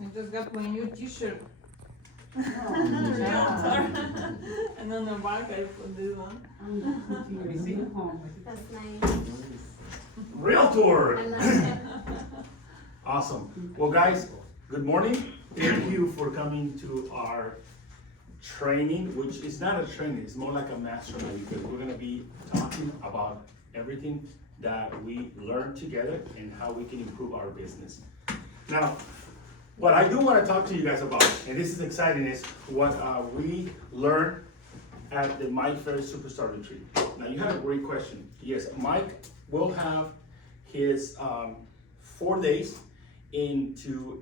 I just got my new t-shirt. Oh, And on the back I put this one. That's nice. Realtor. I like it. Awesome. Well, guys, good morning. Thank you for coming to our training, which is not a training, it's more like a mastermind because we're gonna be talking about everything that we learned together and how we can improve our business. Now, what I do wanna talk to you guys about, and this is exciting, is what we learned at the Mike Ferry Superstar Retreat. Now, you had a great question. Yes, Mike will have his 4 days into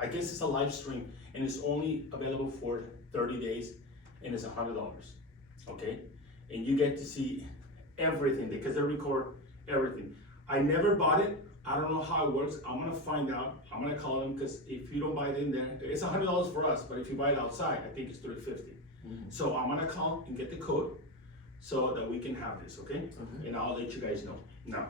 I guess it's a live stream, and it's only available for 30 days, and it's $100, okay? And you get to see everything, because they record everything. I never bought it, I don't know how it works, I'm gonna find out, I'm gonna call them, because if you don't buy it in there, it's $100 for us, but if you buy it outside, I think it's $350. So I'm gonna call and get the code, so that we can have this, okay? And I'll let you guys know. Now,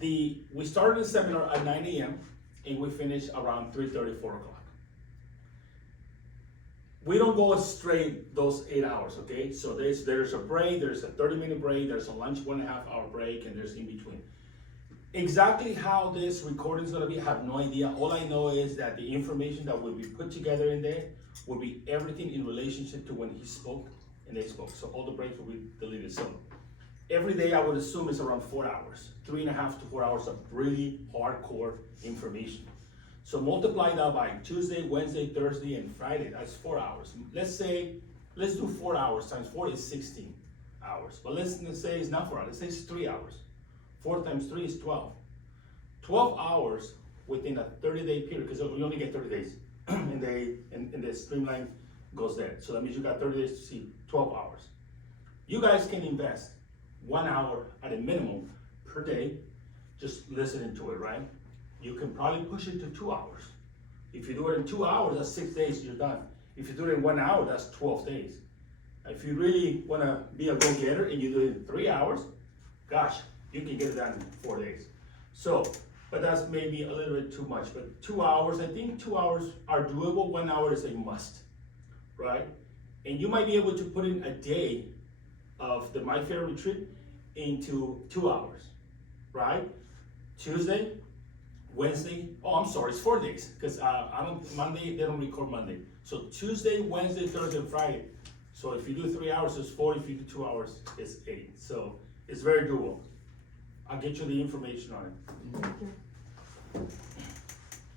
we started the seminar at 9 a.m. and we finish around 3:30, 4 o'clock. We don't go straight those 8 hours, okay? So there's a break, there's a 30-minute break, there's a lunch 1.5 hour break, and there's in between. Exactly how this recording is gonna be, I have no idea. All I know is that the information that will be put together in there will be everything in relationship to when he spoke and they spoke. So all the breaks will be deleted. So every day I would assume it's around 4 hours, 3.5 to 4 hours of really hardcore information. So multiply that by Tuesday, Wednesday, Thursday, and Friday, that's 4 hours. Let's do 4 hours times 4 is 16 hours. But let's say it's not 4 hours, let's say it's 3 hours. 4 times 3 is 12. 12 hours within a 30-day period, because we only get 30 days, and the streamline goes there. So that means you got 30 days to see 12 hours. You guys can invest 1 hour at a minimum per day, just listening to it, right? You can probably push it to 2 hours. If you do it in 2 hours, that's 6 days, you're done. If you do it in 1 hour, that's 12 days. If you really wanna be a go-getter and you do it in 3 hours, gosh, you can get it done in 4 days. So, but that's maybe a little bit too much, but 2 hours, I think 2 hours are doable, 1 hour is a must, right? And you might be able to put in a day of the My Fair Retreat into 2 hours, right? Tuesday, Wednesday, it's 4 days, because Monday, they don't record Monday. So Tuesday, Wednesday, Thursday, and Friday. So if you do 3 hours, it's 4, if you do 2 hours, it's 8. So it's very doable. I'll get you the information on it.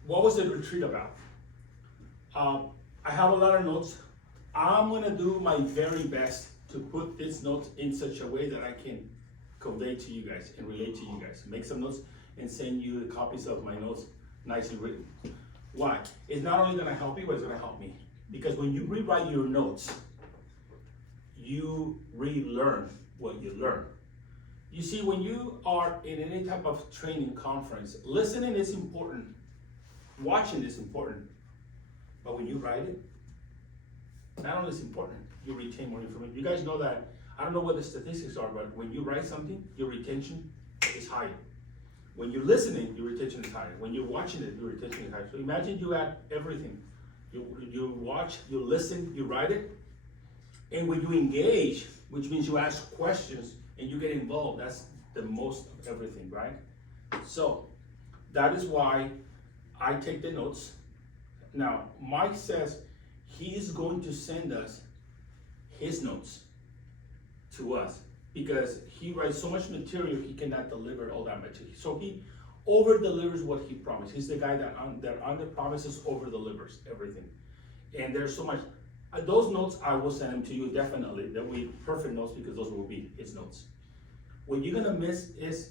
What was the retreat about? I have a lot of notes. I'm gonna do my very best to put these notes in such a way that I can convey to you guys and relate to you guys. Make some notes and send you the copies of my notes nicely written. Why? It's not only gonna help you, but it's gonna help me. Because when you rewrite your notes, you relearn what you learn. You see, when you are in any type of training conference, listening is important, watching is important, but when you write it, not only is it important, you retain more information. You guys know that, I don't know what the statistics are, but when you write something, your retention is higher. When you're listening, your retention is higher. When you're watching it, your retention is higher. So imagine you add everything. You watch, you listen, you write it, and when you engage, which means you ask questions, and you get involved, that's the most of everything, right? So, that is why I take the notes. Now, Mike says he is going to send us his notes to us, because he writes so much material, he cannot deliver all that material. So he over-delivers what he promised. He's the guy that under-promises, over-delivers everything. And there's so much. Those notes, I will send them to you definitely. They'll be perfect notes, because those will be his notes. What you're gonna miss is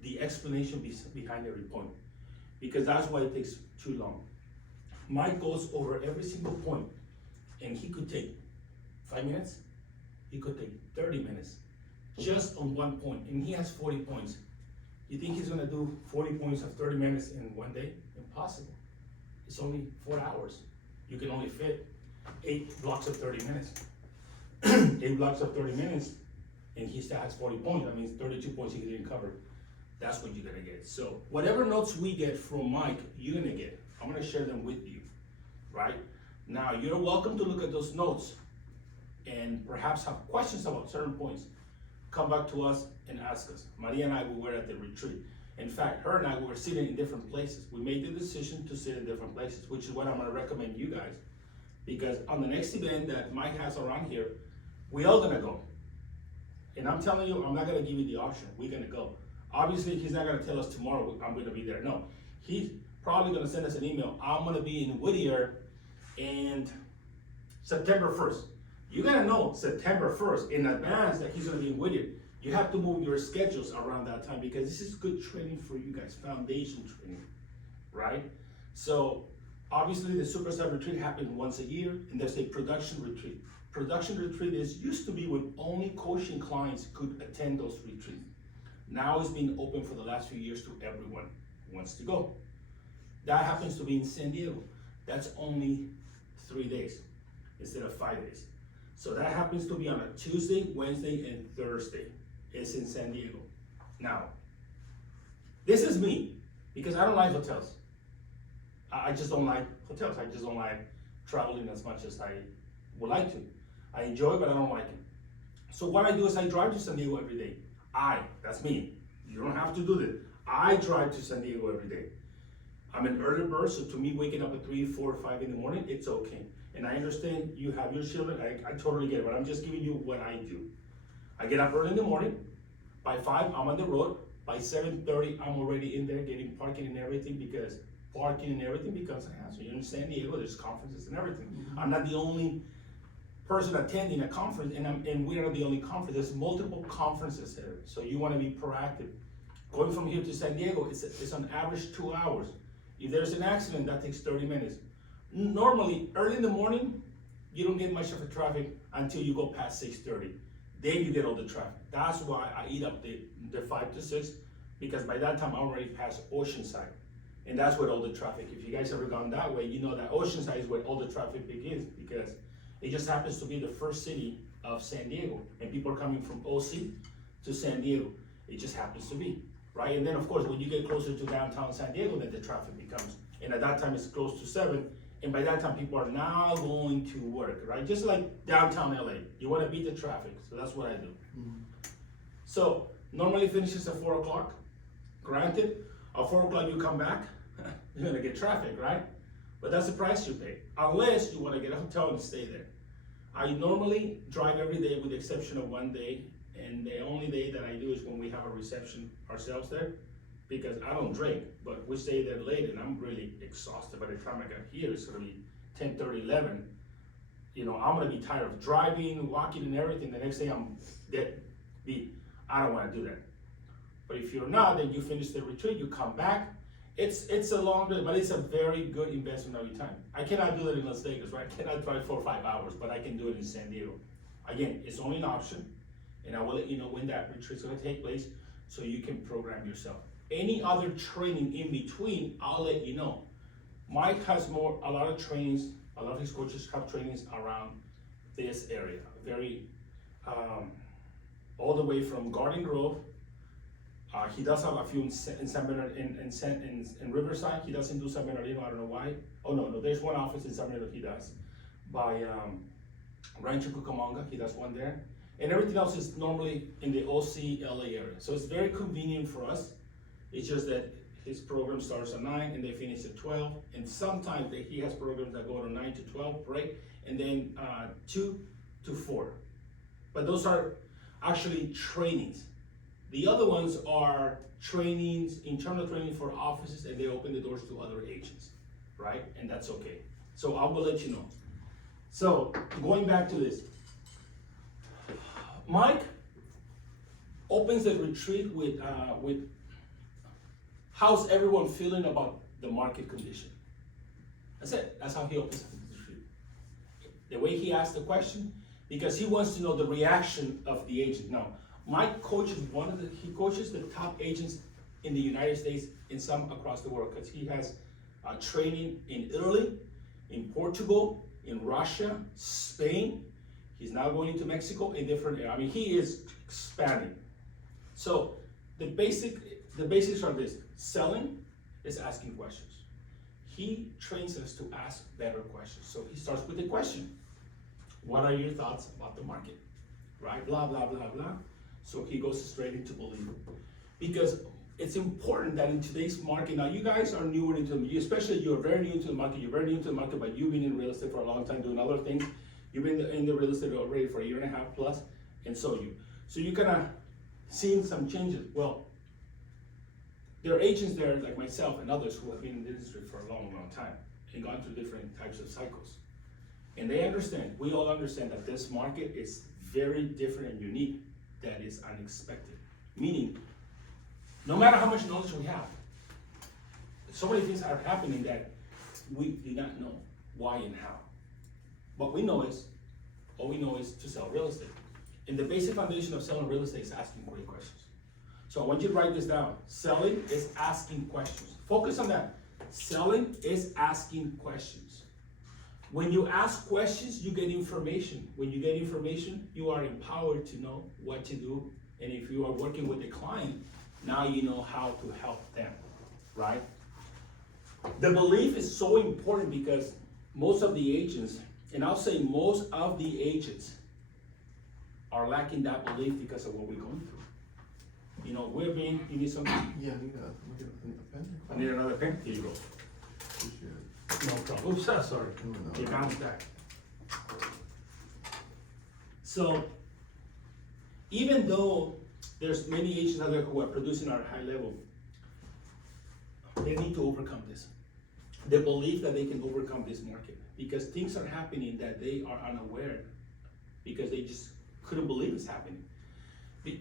the explanation behind every point, because that's why it takes too long. Mike goes over every single point, and he could take 5 minutes, he could take 30 minutes, just on one point, and he has 40 points. You think he's gonna do 40 points of 30 minutes in one day? Impossible. It's only 4 hours. You can only fit 8 blocks of 30 minutes. 8 blocks of 30 minutes, and he still has 40 points. That means 32 points he didn't cover. That's what you're gonna get. So whatever notes we get from Mike, you're gonna get. I'm gonna share them with you, right? Now, you're welcome to look at those notes and perhaps have questions about certain points. Come back to us and ask us. Maria and I, we were at the retreat. In fact, her and I were sitting in different places. We made the decision to sit in different places, which is what I'm gonna recommend you guys. Because on the next event that Mike has around here, we all gonna go. And I'm telling you, I'm not gonna give you the option, we're gonna go. Obviously, he's not gonna tell us tomorrow I'm gonna be there. No, he's probably gonna send us an email. I'm gonna be in Whittier and September 1st. You gotta know September 1st in advance that he's gonna be in Whittier. You have to move your schedules around that time because this is good training for you guys, foundation training, right? So obviously the Superstar Retreat happens once a year, and there's a production retreat. Production retreat used to be when only coaching clients could attend those retreats. Now it's been open for the last few years to everyone who wants to go. That happens to be in San Diego. That's only 3 days instead of 5 days. So that happens to be on a Tuesday, Wednesday, and Thursday. It's in San Diego. Now, this is me, because I don't like hotels. I just don't like hotels. I just don't like traveling as much as I would like to. I enjoy it, but I don't like it. So what I do is I drive to San Diego every day. That's me. You don't have to do this. I drive to San Diego every day. I'm an early bird, so to me, waking up at 3, 4, 5 in the morning, it's okay. And I understand you have your children, I totally get it, but I'm just giving you what I do. I get up early in the morning. By 5, I'm on the road. By 7:30, I'm already in there getting parking and everything, because parking and everything becomes a hassle. You're in San Diego, there's conferences and everything. Mm-hmm. I'm not the only person attending a conference, and we are not the only conference. There's multiple conferences there, so you want to be proactive. Going from here to San Diego, it's on average 2 hours. If there's an accident, that takes 30 minutes. Normally, early in the morning, you don't get much of a traffic until you go past 6:30. Then you get all the traffic. That's why I eat up the 5 to 6, because by that time I'm already past Oceanside. And that's where all the traffic, if you guys ever gone that way, you know that Oceanside is where all the traffic begins, because it just happens to be the first city of San Diego. And people are coming from OC to San Diego. It just happens to be, right? And then of course, when you get closer to downtown San Diego, then the traffic becomes, and at that time it's close to 7. And by that time, people are now going to work, right? Just like downtown LA. You want to beat the traffic, so that's what I do. Mm-hmm. So normally finishes at 4 o'clock. Granted, at 4 o'clock you come back, you're gonna get traffic, right? But that's the price you pay, unless you want to get a hotel and stay there. I normally drive every day with the exception of one day, and the only day that I do is when we have a reception ourselves there, because I don't drink, but we stay there late and I'm really exhausted. By the time I got here, it's gonna be 10:30, 11. You know, I'm gonna be tired of driving, walking and everything. The next day I'm dead beat. I don't wanna do that. But if you're not, then you finish the retreat, you come back. It's a long day, but it's a very good investment of your time. I cannot do that in Las Vegas, right? I cannot drive 4 or 5 hours, but I can do it in San Diego. Again, it's only an option, and I will let you know when that retreat's gonna take place so you can program yourself. Any other training in between, I'll let you know. Mike has a lot of trainings, a lot of his coaches have trainings around this area. Very, all the way from Garden Grove. He does have a few in San Bernardino, in Riverside. He doesn't do San Bernardino, I don't know why. Oh no, there's one office in San Bernardino he does. By Rancho Cucamonga, he does one there. And everything else is normally in the OC LA area. So it's very convenient for us. It's just that his program starts at 9 and they finish at 12. And sometimes he has programs that go to 9 to 12, break, and then 2 to 4. But those are actually trainings. The other ones are trainings, internal training for offices, and they open the doors to other agents, right? And that's okay. So I will let you know. So going back to this, Mike opens the retreat with how's everyone feeling about the market condition? That's it. That's how he opens the retreat. The way he asks the question, because he wants to know the reaction of the agent. Now, Mike coaches he coaches the top agents in the United States and some across the world, because he has training in Italy, in Portugal, in Russia, Spain. He's now going into Mexico in different areas. I mean, he is expanding. So the basic the basics are this. Selling is asking questions. He trains us to ask better questions. So he starts with a question. What are your thoughts about the market? Right? Blah, blah, blah, blah. So he goes straight into belief. Because it's important that in today's market, now you guys are newer into the, especially you're very new to the market, but you've been in real estate for a long time doing other things. You've been in the real estate already for a year and a half plus, and so you kind of seen some changes. Well, there are agents there like myself and others who have been in the industry for a long, long time and gone through different types of cycles. And they understand, we all understand that this market is very different and unique, that is unexpected. Meaning, no matter how much knowledge we have, so many things are happening that we do not know why and how. What we know is, all we know is to sell real estate. And the basic foundation of selling real estate is asking great questions. So I want you to write this down. Selling is asking questions. Focus on that. Selling is asking questions. When you ask questions, you get information. When you get information, you are empowered to know what to do. And if you are working with a client, now you know how to help them, right? The belief is so important because most of the agents, and I'll say most of the agents, are lacking that belief because of what we're going through. You know, you need something? Yeah, I need a pen. I need another pen? Here you go. Appreciate it. No problem. Oops, sorry. No. You bounced back. So, even though there's many agents out there who are producing at a high level, they need to overcome this. The belief that they can overcome this market, because things are happening that they are unaware, because they just couldn't believe it's happening.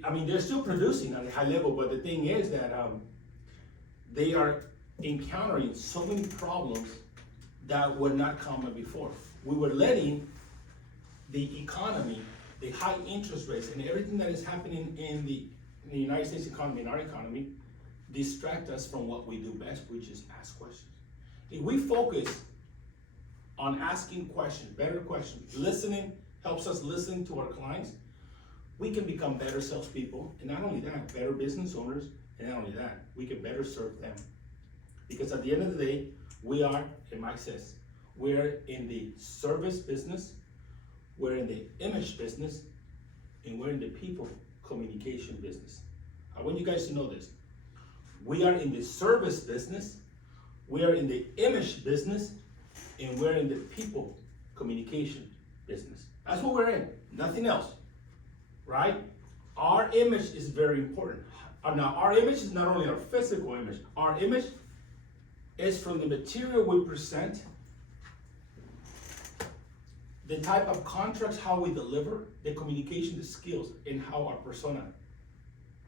I mean, they're still producing at a high level, but the thing is that they are encountering so many problems that were not common before. We were letting the economy, the high interest rates, and everything that is happening in the United States economy, in our economy, distract us from what we do best, which is ask questions. If we focus on asking questions, better questions, listening helps us listen to our clients, we can become better salespeople, and not only that, better business owners, and not only that, we can better serve them. Because at the end of the day, we are, and Mike says, we're in the service business, we're in the image business, and we're in the people communication business. I want you guys to know this. We are in the service business, we are in the image business, and we're in the people communication business. That's what we're in, nothing else, right? Our image is very important. Now, our image is not only our physical image, our image is from the material we present, the type of contracts, how we deliver, the communication, the skills, and how our persona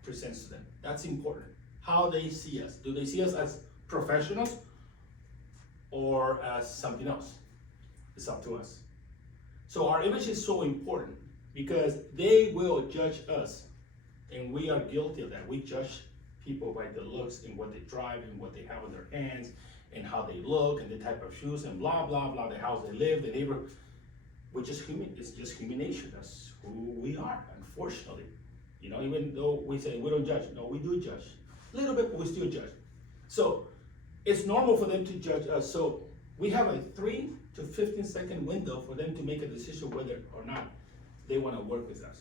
presents to them. That's important. How they see us. Do they see us as professionals or as something else? It's up to us. So our image is so important because they will judge us, and we are guilty of that. We judge people by the looks and what they drive and what they have in their hands and how they look and the type of shoes and blah, blah, blah, the house they live, the neighborhood. We're just human. It's just human nature. That's who we are, unfortunately. You know, even though we say we don't judge, no, we do judge. A little bit, but we still judge. So it's normal for them to judge us. So we have a 3 to 15-second window for them to make a decision whether or not they want to work with us.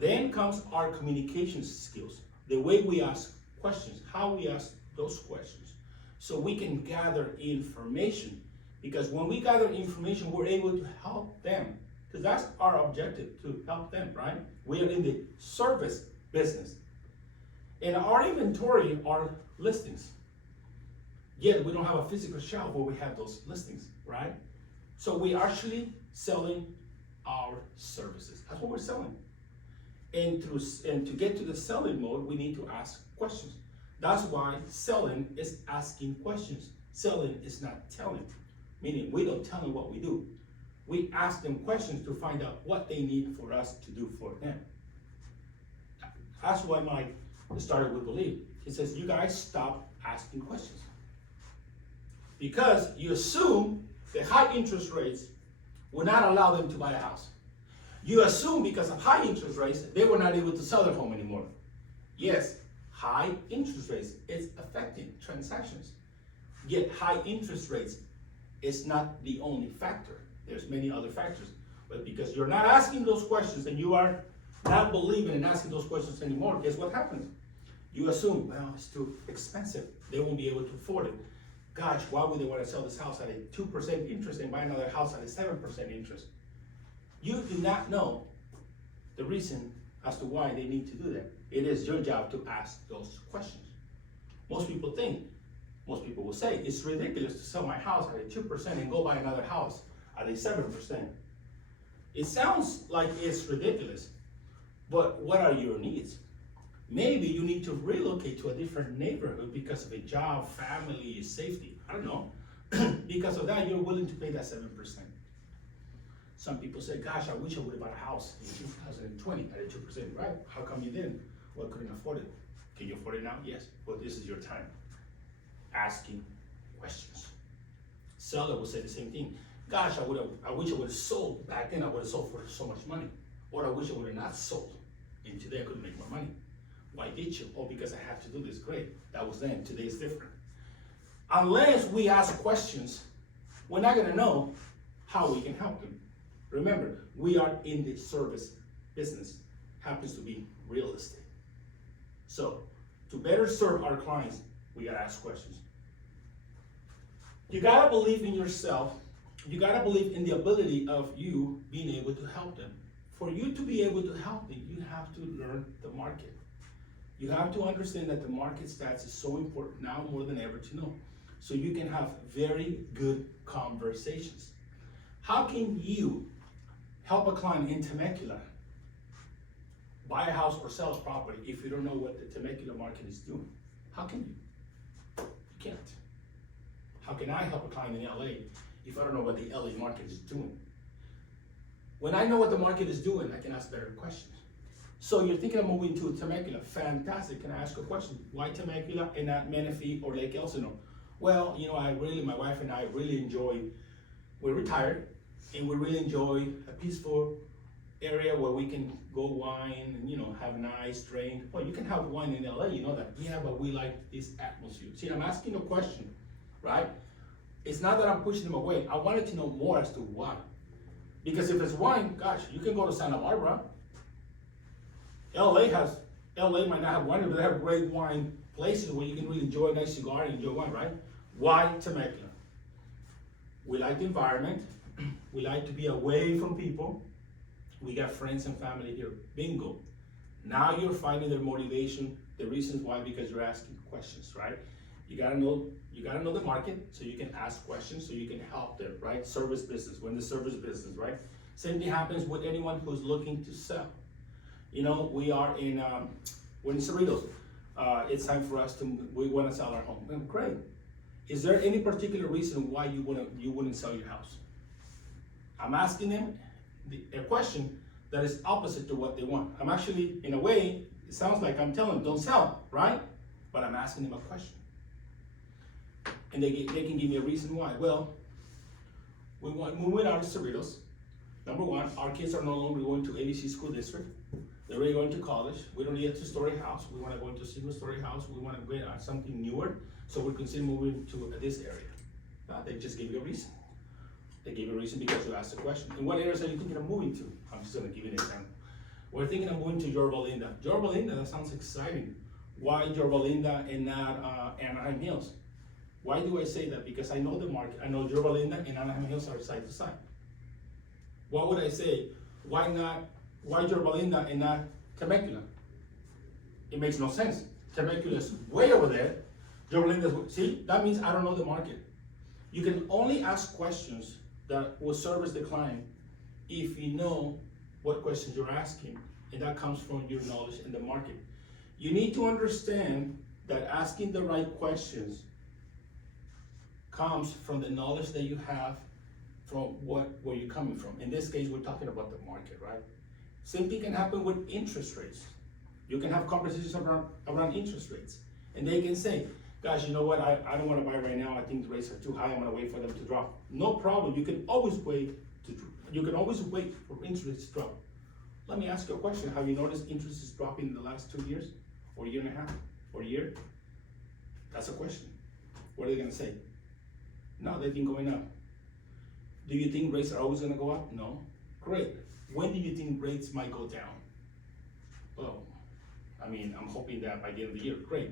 Then comes our communication skills, the way we ask questions, how we ask those questions, so we can gather information. Because when we gather information, we're able to help them. Because that's our objective, to help them, right? We are in the service business. And our inventory are listings. Yet we don't have a physical shelf where we have those listings, right? So we are actually selling our services. That's what we're selling. And to get to the selling mode, we need to ask questions. That's why selling is asking questions. Selling is not telling. Meaning we don't tell them what we do. We ask them questions to find out what they need for us to do for them. That's why Mike started with belief. He says, you guys stop asking questions. Because you assume the high interest rates will not allow them to buy a house. You assume because of high interest rates, they were not able to sell their home anymore. Yes, high interest rates is affecting transactions. Yet high interest rates is not the only factor. There's many other factors. But because you're not asking those questions and you are not believing in asking those questions anymore, guess what happens? You assume, well, it's too expensive. They won't be able to afford it. Gosh, why would they want to sell this house at a 2% interest and buy another house at a 7% interest? You do not know the reason as to why they need to do that. It is your job to ask those questions. Most people will say, it's ridiculous to sell my house at a 2% and go buy another house at a 7%. It sounds like it's ridiculous, but what are your needs? Maybe you need to relocate to a different neighborhood because of a job, family, safety. I don't know. Because of that, you're willing to pay that 7%. Some people say, gosh, I wish I would have bought a house in 2020 at a 2%, right? How come you didn't? Well, I couldn't afford it. Can you afford it now? Yes. Well, this is your time. Asking questions. Seller will say the same thing. Gosh, I wish I would have sold. Back then, I would have sold for so much money. Or I wish I would have not sold. And today I couldn't make more money. Why did you? Oh, because I have to do this. Great. That was then. Today is different. Unless we ask questions, we're not going to know how we can help them. Remember, we are in the service business. Happens to be real estate. So, to better serve our clients, we got to ask questions. You got to believe in yourself. You got to believe in the ability of you being able to help them. For you to be able to help them, you have to learn the market. You have to understand that the market stats is so important now more than ever to know. So you can have very good conversations. How can you help a client in Temecula buy a house or sell a property if you don't know what the Temecula market is doing? How can you? You can't. How can I help a client in LA if I don't know what the LA market is doing? When I know what the market is doing, I can ask better questions. So you're thinking of moving to Temecula. Fantastic. Can I ask a question? Why Temecula and not Menifee or Lake Elsinore? Well, my wife and I really enjoy, we're retired, and we really enjoy a peaceful area where we can go wine and, have a nice drink. Well, you can have wine in LA, you know that. Yeah, but we like this atmosphere. See, I'm asking a question, right? It's not that I'm pushing them away. I wanted to know more as to why. Because if it's wine, gosh, you can go to Santa Barbara. LA might not have wine, but they have great wine places where you can really enjoy a nice cigar and enjoy wine, right? Why Temecula? We like the environment. We like to be away from people. We got friends and family here. Bingo. Now you're finding their motivation, the reasons why, because you're asking questions, right? You gotta know the market so you can ask questions so you can help them, right? Service business, we're in the service business, right? Same thing happens with anyone who's looking to sell. We're in Cerritos. It's time for us we want to sell our home. Great. Is there any particular reason why you wouldn't sell your house? I'm asking them a question that is opposite to what they want. I'm actually, in a way, it sounds like I'm telling them, don't sell, right? But I'm asking them a question. And they can give me a reason why. Well, we went out of Cerritos. Number one, our kids are no longer going to ABC School District. They're already going to college. We don't need a two-story house. We want to go into a single-story house. We want to get something newer. So we're considering moving to this area. They just gave you a reason. They gave you a reason because you asked the question. And what areas are you thinking of moving to? I'm just going to give you an example. We're thinking of moving to Yorba Linda. Yorba Linda, that sounds exciting. Why Yorba Linda and not Anaheim Hills? Why do I say that? Because I know the market. I know Yorba Linda and Anaheim Hills are side to side. What would I say? Why Yorba Linda and not Temecula? It makes no sense. Temecula is way over there. Yorba Linda, see, that means I don't know the market. You can only ask questions that will service the client if you know what questions you're asking, and that comes from your knowledge in the market. You need to understand that asking the right questions comes from the knowledge that you have from where you're coming from. In this case, we're talking about the market, right? Same thing can happen with interest rates. You can have conversations around interest rates, and they can say, gosh, you know what, I don't want to buy right now. I think the rates are too high. I'm going to wait for them to drop. No problem. You can always wait for interest rates to drop. Let me ask you a question. Have you noticed interest is dropping in the last 2 years or year and a half? for a year? That's a question. What are they gonna say? No, they've been going up. Do you think rates are always gonna go up? No. Great. When do you think rates might go down? Well, I mean, I'm hoping that by the end of the year. Great.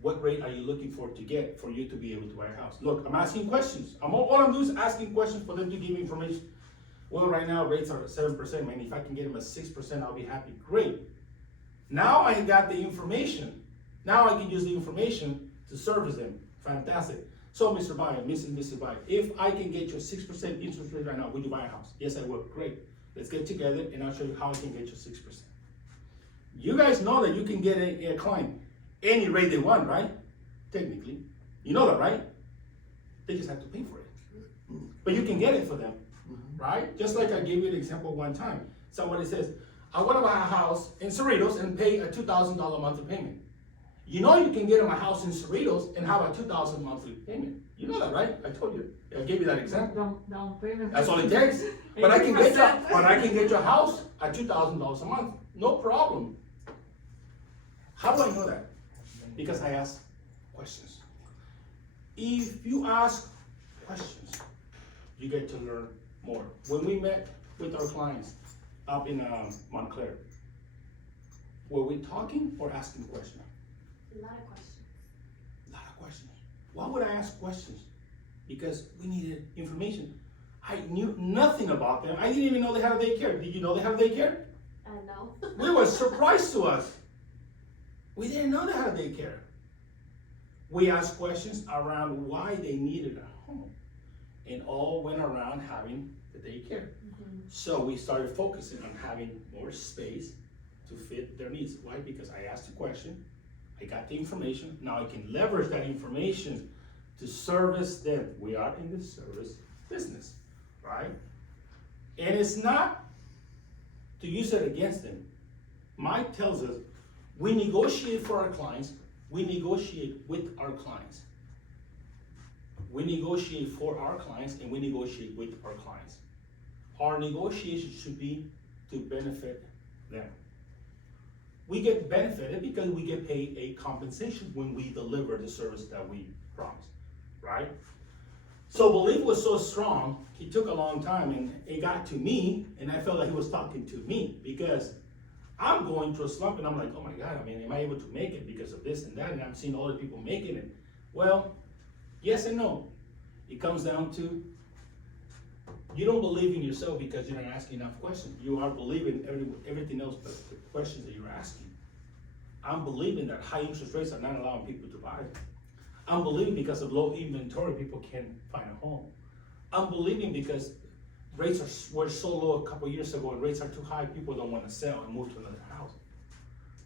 What rate are you looking for to get for you to be able to buy a house? Look, I'm asking questions. All I'm doing is asking questions for them to give me information. Well, right now rates are at 7%, man. If I can get them at 6%, I'll be happy. Great. Now I got the information. Now I can use the information to service them. Fantastic. So, Mr. Buyer, Mrs. Buyer, if I can get you a 6% interest rate right now, would you buy a house? Yes, I will. Great. Let's get together and I'll show you how I can get you 6%. You guys know that you can get a client any rate they want, right? Technically. You know that, right? They just have to pay for it. But you can get it for them, right? Just like I gave you an example one time. Somebody says, I want to buy a house in Cerritos and pay a $2,000 monthly payment. You know you can get them a house in Cerritos and have a $2,000 monthly payment. You know that, right? I told you. I gave you that example. Down payment. That's all it takes. But I can get your house at $2,000 a month. No problem. How do I know that? Because I ask questions. If you ask questions, you get to learn more. When we met with our clients up in Montclair, were we talking or asking questions? A lot of questions. A lot of questions. Why would I ask questions? Because we needed information. I knew nothing about them. I didn't even know they had a daycare. Did you know they had a daycare? No. We were surprised to us. We didn't know they had a daycare. We asked questions around why they needed a home, and all went around having the daycare. So we started focusing on having more space to fit their needs. Why? Because I asked a question, I got the information, now I can leverage that information to service them. We are in the service business, right? And it's not to use it against them. Mike tells us, we negotiate for our clients, we negotiate with our clients. We negotiate for our clients and we negotiate with our clients. Our negotiation should be to benefit them. We get benefited because we get paid a compensation when we deliver the service that we promise, right? So belief was so strong, it took a long time and it got to me and I felt like he was talking to me because I'm going through a slump and I'm like, oh my God, I mean, am I able to make it because of this and that? And I'm seeing other people making it. Well, yes and no. It comes down to you don't believe in yourself because you're not asking enough questions. You are believing everything else but the questions that you're asking. I'm believing that high interest rates are not allowing people to buy. I'm believing because of low inventory, people can't find a home. I'm believing because rates were so low a couple years ago and rates are too high, people don't want to sell and move to another house.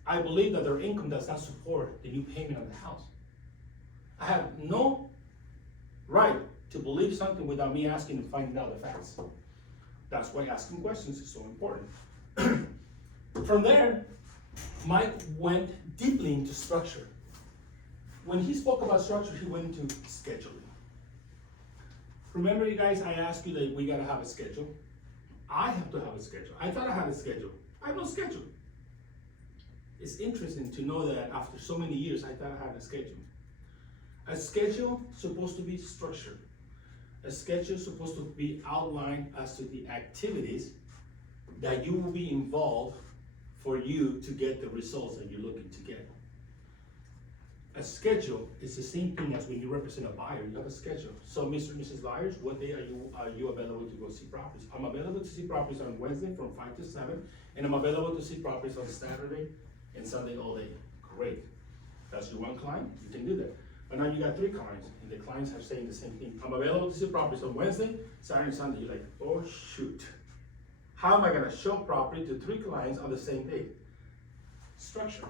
I believe that their income does not support the new payment of the house. I have no right to believe something without me asking and finding out the facts. That's why asking questions is so important. From there, Mike went deeply into structure. When he spoke about structure, he went into scheduling. Remember, you guys, I asked you that we gotta have a schedule. I have to have a schedule. I thought I had a schedule. I have no schedule. It's interesting to know that after so many years, I thought I had a schedule. A schedule is supposed to be structured. A schedule is supposed to be outlined as to the activities that you will be involved for you to get the results that you're looking to get. A schedule is the same thing as when you represent a buyer, you have a schedule. So Mr. and Mrs. Buyers, what day are you available to go see properties? I'm available to see properties on Wednesday from 5 to 7, and I'm available to see properties on Saturday and Sunday all day. Great. That's your one client, you can do that. But now you got 3 clients, and the clients are saying the same thing. I'm available to see properties on Wednesday, Saturday, and Sunday. You're like, oh shoot. How am I gonna show property to 3 clients on the same day? Structure.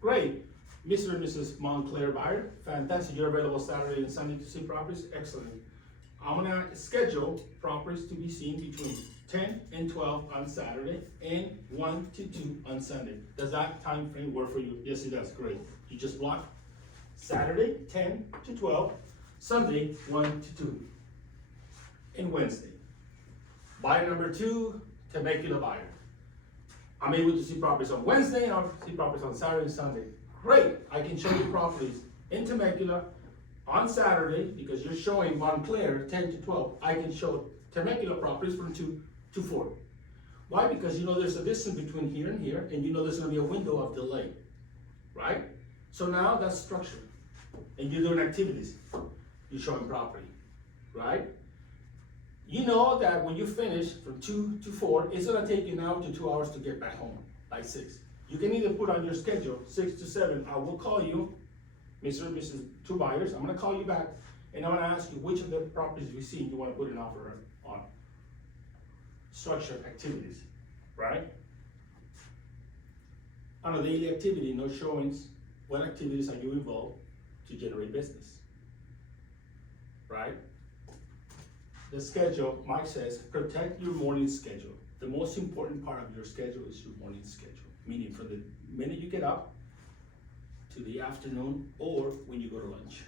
Great. Mr. and Mrs. Montclair buyer, fantastic. You're available Saturday and Sunday to see properties. Excellent. I'm gonna schedule properties to be seen between 10 and 12 on Saturday and 1 to 2 on Sunday. Does that time frame work for you? Yes, it does. Great. You just block Saturday 10 to 12, Sunday 1 to 2, and Wednesday. Buyer number 2, Temecula buyer. I'm able to see properties on Wednesday and I'll see properties on Saturday and Sunday. Great, I can show you properties in Temecula on Saturday, because you're showing Montclair 10 to 12. I can show Temecula properties from 2 to 4. Why? Because you know there's a distance between here and here, and you know there's gonna be a window of delay, right? So now that's structure. And you're doing activities. You're showing property, right? You know that when you finish from 2 to 4, it's gonna take you now to 2 hours to get back home by 6. You can either put on your schedule 6 to 7. I will call you, Mr. and Mrs. Two buyers. I'm gonna call you back, and I'm gonna ask you which of the properties we see you wanna put an offer on. Structured activities, right? On a daily activity, no showings. What activities are you involved to generate business, right? The schedule, Mike says, protect your morning schedule. The most important part of your schedule is your morning schedule, meaning from the minute you get up to the afternoon, or when you go to lunch.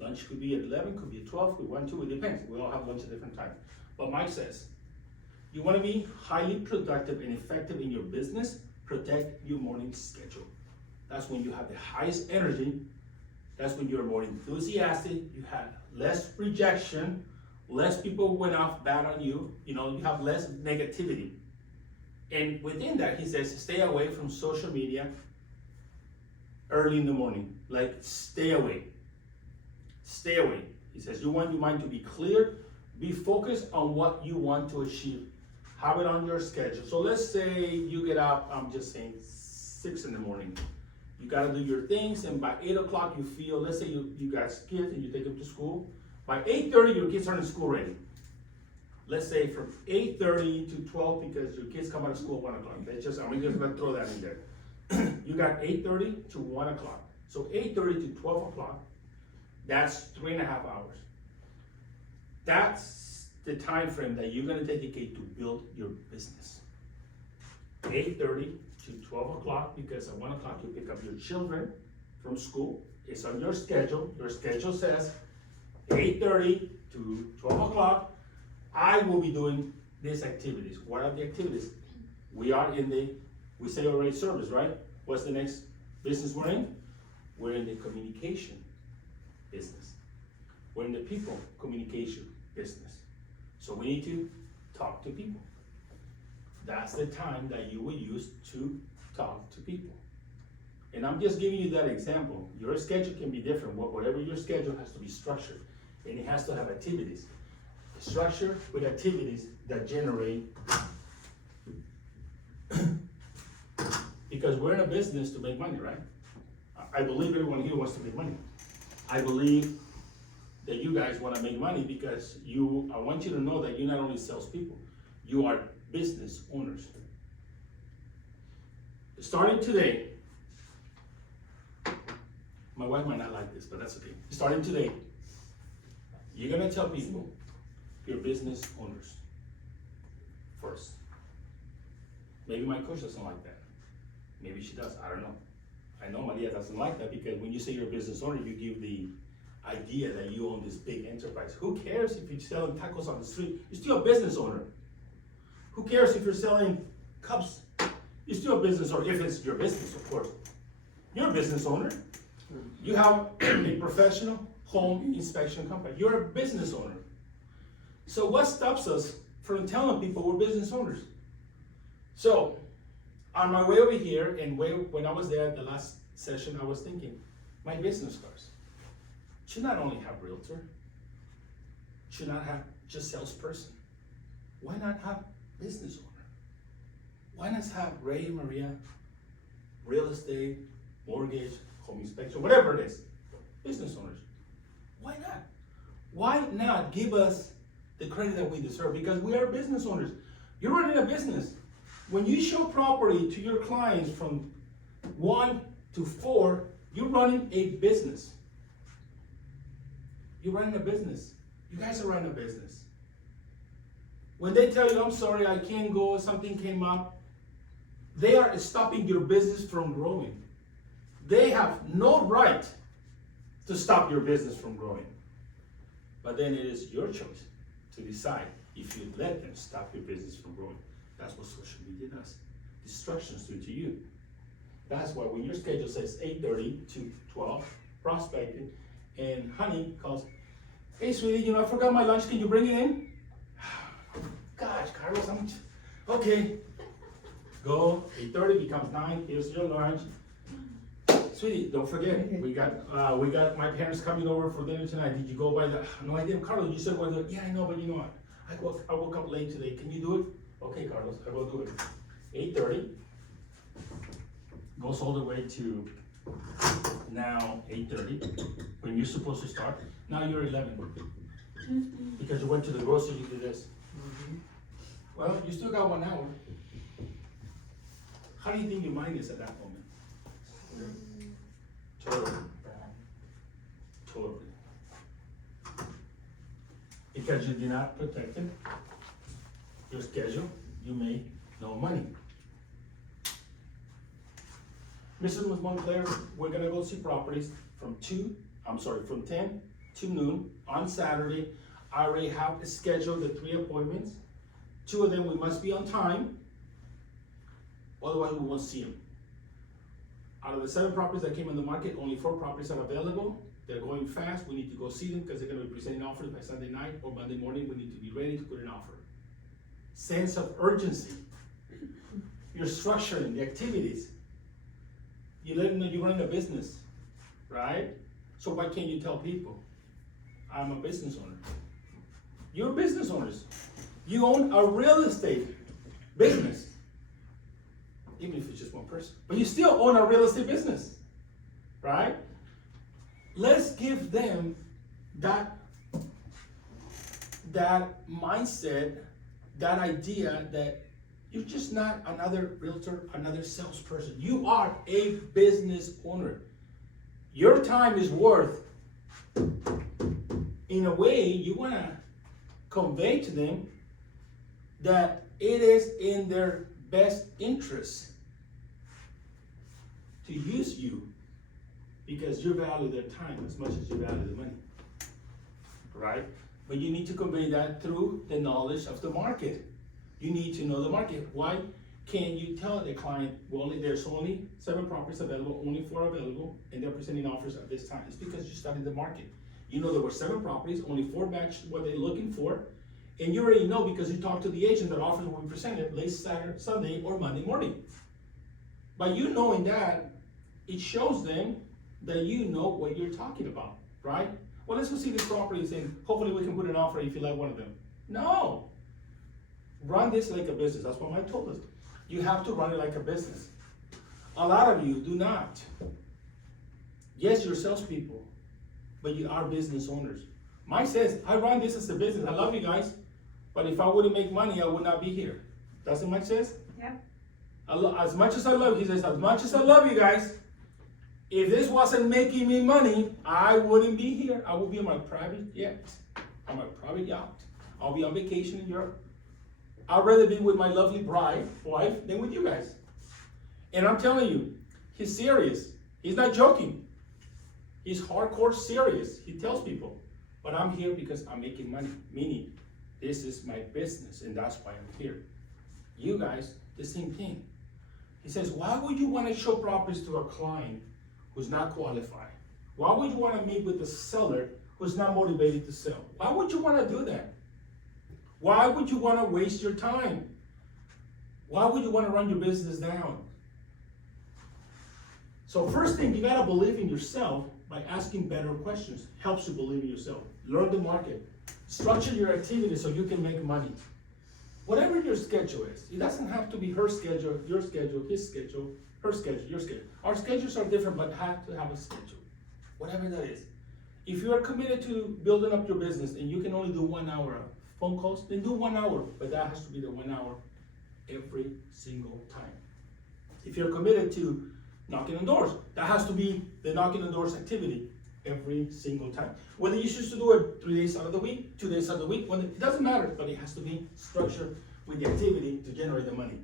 Lunch could be at 11, could be at 12, could be 1, 2, it depends. We all have lunch at different times. But Mike says, you wanna be highly productive and effective in your business, protect your morning schedule. That's when you have the highest energy. That's when you're more enthusiastic. You had less rejection, less people went off bad on you. You know, you have less negativity. And within that, he says, stay away from social media early in the morning. Like, stay away. Stay away. He says, you want your mind to be clear, be focused on what you want to achieve. Have it on your schedule. So let's say you get up, I'm just saying 6 in the morning. You gotta do your things, and by 8 o'clock you feel, let's say you got kids and you take them to school. By 8:30 your kids are in school ready. Let's say from 8:30 to 12, because your kids come out of school at 1 o'clock. I'm just gonna throw that in there. You got 8:30 to 1 o'clock. So 8:30 to 12 o'clock, that's 3.5 hours. That's the time frame that you're gonna dedicate to build your business. 8:30 to 12 o'clock, because at 1 o'clock you pick up your children from school. It's on your schedule. Your schedule says 8:30 to 12 o'clock, I will be doing these activities. What are the activities? We say already service, right? What's the next business we're in? We're in the communication business. We're in the people communication business. So we need to talk to people. That's the time that you will use to talk to people. And I'm just giving you that example. Your schedule can be different. Whatever your schedule has to be structured, and it has to have activities. Structure with activities that generate, because we're in a business to make money, right? I believe everyone here wants to make money. I believe that you guys want to make money because I want you to know that you're not only salespeople, you are business owners. Starting today, my wife might not like this, but that's okay. Starting today, you're gonna tell people you're business owners first. Maybe my coach doesn't like that. Maybe she does, I don't know. I know Maria doesn't like that, because when you say you're a business owner, you give the idea that you own this big enterprise. Who cares if you're selling tacos on the street? You're still a business owner. Who cares if you're selling cups? You're still a business owner, if it's your business, of course. You're a business owner. You have a professional home inspection company. You're a business owner. So what stops us from telling people we're business owners? So, on my way over here, and when I was there at the last session, I was thinking, my business cards should not only have realtor, should not have just salesperson. Why not have business owner? Why not have Ray and Maria, real estate, mortgage, home inspection, whatever it is, business owners? Why not? Why not give us the credit that we deserve? Because we are business owners. You're running a business. When you show property to your clients from 1 to 4, you're running a business. You're running a business. You guys are running a business. When they tell you, I'm sorry, I can't go, something came up, they are stopping your business from growing. They have no right to stop your business from growing. But then it is your choice to decide if you let them stop your business from growing. That's what social media does. Distractions do to you. That's why when your schedule says 8:30 to 12, prospecting, and honey calls, hey sweetie, I forgot my lunch, can you bring it in? Gosh, Carlos, okay. Go, 8:30 becomes 9, here's your lunch. Sweetie, don't forget, we got my parents coming over for dinner tonight. Did you go by the, no I didn't, Carlos, you said, yeah I know, but you know what? I woke up late today, can you do it? Okay, Carlos, I will do it. 8:30, goes all the way to now 8:30, when you're supposed to start. Now you're 11, because you went to the grocery, you did this. Well, you still got 1 hour. How do you think your mind is at that moment? Totally. Because you did not protect your schedule, you made no money. Mrs. Montclair, we're gonna go see properties from 10 to noon on Saturday. I already have scheduled the 3 appointments. 2 of them we must be on time, otherwise we won't see them. Out of the 7 properties that came on the market, only 4 properties are available. They're going fast, we need to go see them because they're gonna be presenting offers by Sunday night or Monday morning. We need to be ready to put an offer. Sense of urgency. You're structuring the activities. You let them know you're running a business, right? So why can't you tell people, I'm a business owner? You're business owners. You own a real estate business, even if it's just one person, but you still own a real estate business, right? Let's give them that mindset, that idea that you're just not another realtor, another salesperson. You are a business owner. Your time is worth, in a way, you want to convey to them that it is in their best interest to use you because you value their time as much as you value the money, right? But you need to convey that through the knowledge of the market. You need to know the market. Why can't you tell the client, well, there's only 7 properties available, only 4 available, and they're presenting offers at this time? It's because you studied the market. You know there were 7 properties, only 4 matched what they're looking for, and you already know because you talked to the agent that offers will be presented late Saturday, Sunday, or Monday morning. By you knowing that, it shows them that you know what you're talking about, right? Well, let's go see these properties and hopefully we can put an offer if you like one of them. No. Run this like a business. That's what Mike told us. You have to run it like a business. A lot of you do not. Yes, you're salespeople, but you are business owners. Mike says, I run this as a business. I love you guys, but if I wouldn't make money, I would not be here. That's what Mike says? Yeah. As much as I love, he says, as much as I love you guys, if this wasn't making me money, I wouldn't be here. I would be on my private jet, on my private yacht. I'll be on vacation in Europe. I'd rather be with my lovely wife, than with you guys. And I'm telling you, he's serious. He's not joking. He's hardcore serious. He tells people, but I'm here because I'm making money. Meaning, this is my business, and that's why I'm here. You guys, the same thing. He says, why would you want to show properties to a client who's not qualified? Why would you want to meet with the seller who's not motivated to sell? Why would you want to do that? Why would you want to waste your time? Why would you want to run your business down? So first thing, you got to believe in yourself by asking better questions. Helps you believe in yourself. Learn the market. Structure your activities so you can make money. Whatever your schedule is, it doesn't have to be her schedule, your schedule, his schedule, her schedule, your schedule. Our schedules are different, but have to have a schedule. Whatever that is. If you are committed to building up your business and you can only do 1 hour of phone calls, then do 1 hour, but that has to be the 1 hour every single time. If you're committed to knocking on doors, that has to be the knocking on doors activity every single time. Whether you choose to do it 3 days out of the week, 2 days out of the week, it doesn't matter, but it has to be structured with the activity to generate the money.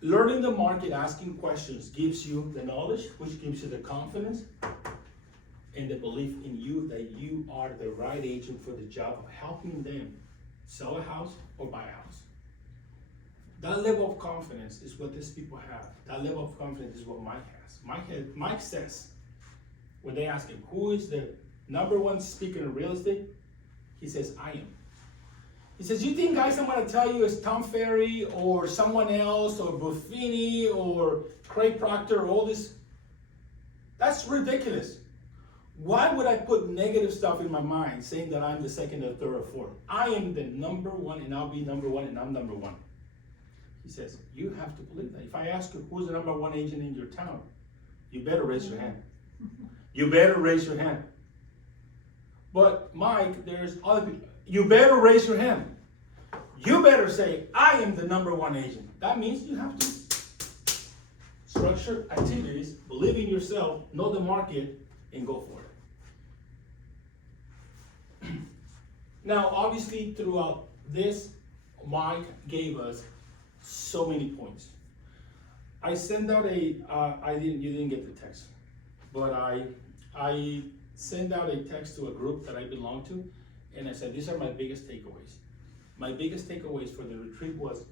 Learning the market, asking questions gives you the knowledge, which gives you the confidence and the belief in you that you are the right agent for the job of helping them sell a house or buy a house. That level of confidence is what these people have. That level of confidence is what Mike has. Mike says, when they ask him, who is the number one speaker in real estate? He says, I am. He says, you think guys I'm gonna tell you is Tom Ferry or someone else or Buffini or Craig Proctor or all this? That's ridiculous. Why would I put negative stuff in my mind saying that I'm the second or third or fourth? I am the number one and I'll be number one and I'm number one. He says, you have to believe that. If I ask you who's the number one agent in your town, you better raise your hand. You better raise your hand. But Mike, there's other people. You better raise your hand. You better say, I am the number one agent. That means you have to structure activities, believe in yourself, know the market, and go for it. Now, obviously, throughout this, Mike gave us so many points. I sent out you didn't get the text, but I sent out a text to a group that I belong to, and I said, these are my biggest takeaways. My biggest takeaways for the retreat was,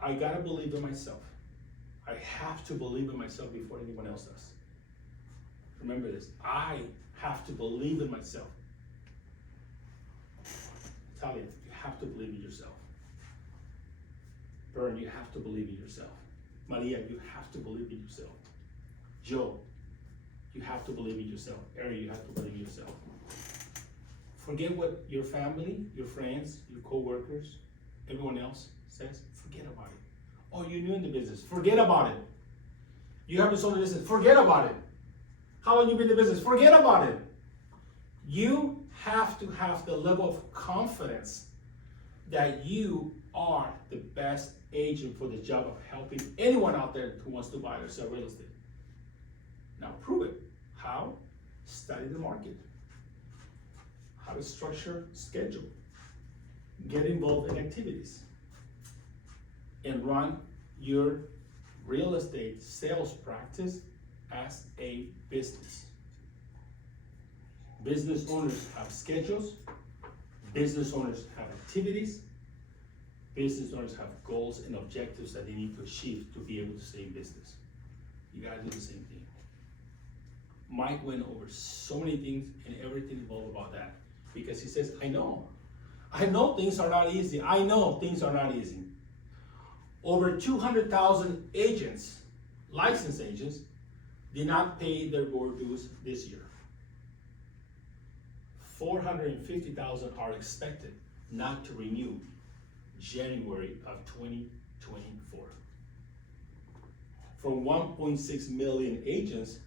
I gotta believe in myself. I have to believe in myself before anyone else does. Remember this, I have to believe in myself. Talia, you have to believe in yourself. Bern, you have to believe in yourself. Maria, you have to believe in yourself. Joe, you have to believe in yourself. Ari, you have to believe in yourself. Forget what your family, your friends, your co-workers, everyone else says. Forget about it. Oh, you're new in the business. Forget about it. You haven't sold a business. Forget about it. How long you been in the business? Forget about it. You have to have the level of confidence that you are the best agent for the job of helping anyone out there who wants to buy or sell real estate. Now prove it. How? Study the market. How to structure schedule. Get involved in activities. And run your real estate sales practice as a business. Business owners have schedules. Business owners have activities. Business owners have goals and objectives that they need to achieve to be able to stay in business. You gotta do the same thing. Mike went over so many things and everything involved about that because he says, I know things are not easy. I know things are not easy. Over 200,000 agents, licensed agents, did not pay their board dues this year. 450,000 are expected not to renew January of 2024. From 1.6 million agents,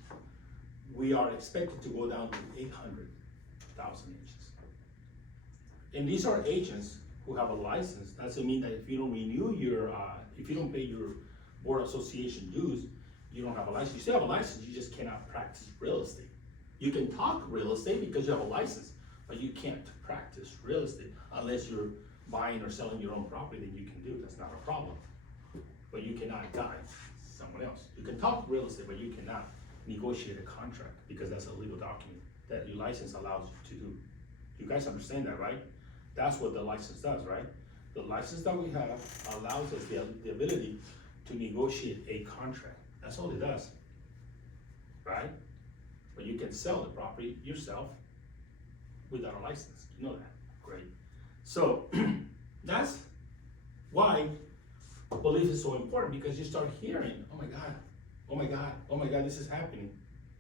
we are expected to go down to 800,000 agents. And these are agents who have a license. That doesn't mean that if you don't renew if you don't pay your board association dues, you don't have a license. You still have a license, you just cannot practice real estate. You can talk real estate because you have a license, but you can't practice real estate unless you're buying or selling your own property, then you can do it. That's not a problem. But you cannot guide someone else. You can talk real estate, but you cannot negotiate a contract because that's a legal document that your license allows you to do. You guys understand that, right? That's what the license does, right? The license that we have allows us the ability to negotiate a contract. That's all it does, right? But you can sell the property yourself without a license. You know that, great. So that's why belief is so important, because you start hearing, oh my God, oh my God, oh my God, this is happening.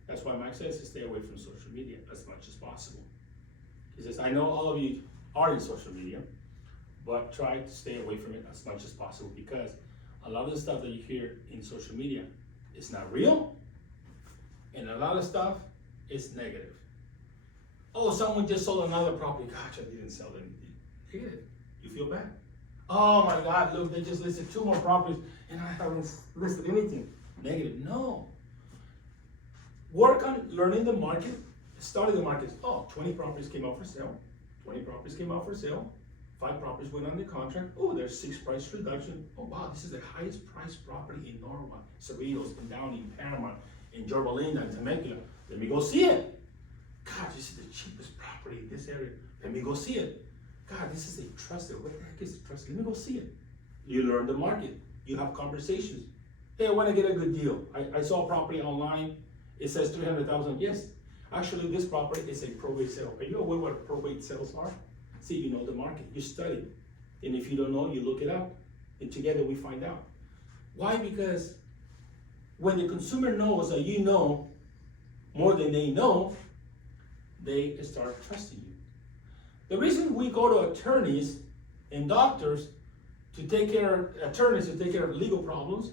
That's why Mike says to stay away from social media as much as possible. He says, I know all of you are in social media, but try to stay away from it as much as possible, because a lot of the stuff that you hear in social media is not real, and a lot of stuff is negative. Oh, someone just sold another property. Gosh, I didn't sell anything. Negative. You feel bad. Oh my God, look, they just listed 2 more properties and I haven't listed anything. Negative. No. Work on learning the market, study the market. Oh, 20 properties came out for sale. 20 properties came out for sale. 5 properties went under contract. Oh, there's 6 price reduction. Oh wow, this is the highest priced property in Norma, Cerritos, in Downey, in Panama, in Yorba Linda, in Temecula. Let me go see it. God, this is the cheapest property in this area. Let me go see it. God, this is a trusted. What the heck is a trusted? Let me go see it. You learn the market. You have conversations. Hey, I want to get a good deal. I saw a property online. It says 300,000. Yes, actually, this property is a probate sale. Are you aware what probate sales are? See, you know the market. You study, and if you don't know, you look it up, and together we find out. Why? Because when the consumer knows that you know more than they know, they start trusting you. The reason we go to attorneys and doctors to take care of legal problems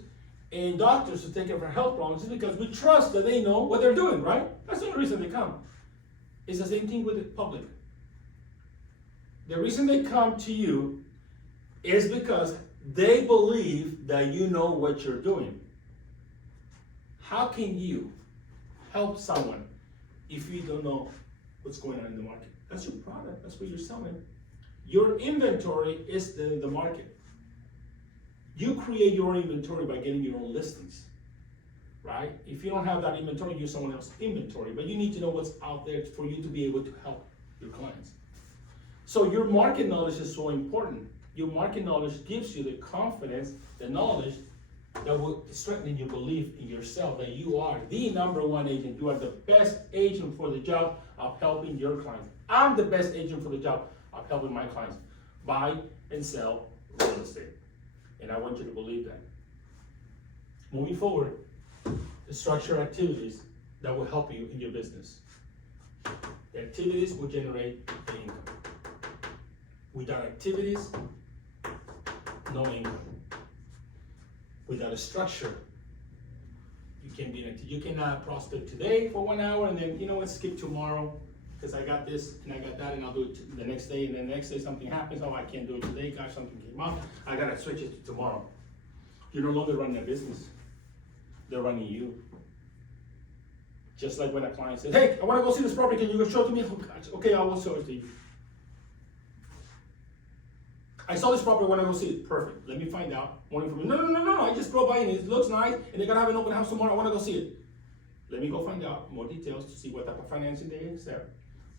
and doctors to take care of our health problems is because we trust that they know what they're doing, right? That's the only reason they come. It's the same thing with the public. The reason they come to you is because they believe that you know what you're doing. How can you help someone if you don't know what's going on in the market? That's your product, that's what you're selling. Your inventory is the market. You create your inventory by getting your own listings, right? If you don't have that inventory, use someone else's inventory, but you need to know what's out there for you to be able to help your clients. So your market knowledge is so important. Your market knowledge gives you the confidence, the knowledge that will strengthen your belief in yourself, that you are the number one agent. You are the best agent for the job of helping your clients. I'm the best agent for the job of helping my clients buy and sell real estate. And I want you to believe that. Moving forward, structure activities that will help you in your business. The activities will generate the income. Without activities, no income. Without a structure, you cannot prospect today for 1 hour and then, you know what, skip tomorrow because I got this and I got that and I'll do it the next day, and then the next day something happens. Oh, I can't do it today, gosh, something came up. I gotta switch it to tomorrow. You're no longer running a business. They're running you. Just like when a client says, hey, I wanna go see this property, can you go show it to me? Oh, gosh, okay, I will show it to you. I saw this property, I wanna go see it. Perfect, let me find out more information. No, I just drove by and it looks nice and they're gonna have an open house tomorrow, I wanna go see it. Let me go find out more details to see what type of financing they accept,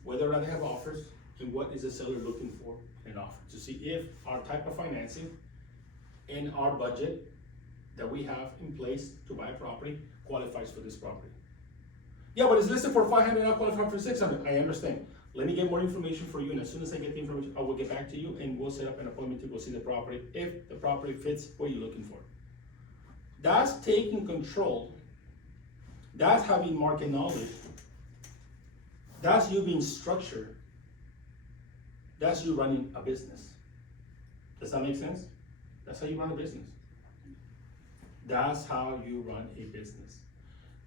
whether or not they have offers, and what is the seller looking for in an offer, to see if our type of financing and our budget that we have in place to buy a property qualifies for this property. Yeah, but it's listed for 500, not qualified for 600. I understand. Let me get more information for you, and as soon as I get the information, I will get back to you and we'll set up an appointment to go see the property if the property fits what you're looking for. That's taking control. That's having market knowledge. That's you being structured. That's you running a business. Does that make sense? That's how you run a business. That's how you run a business.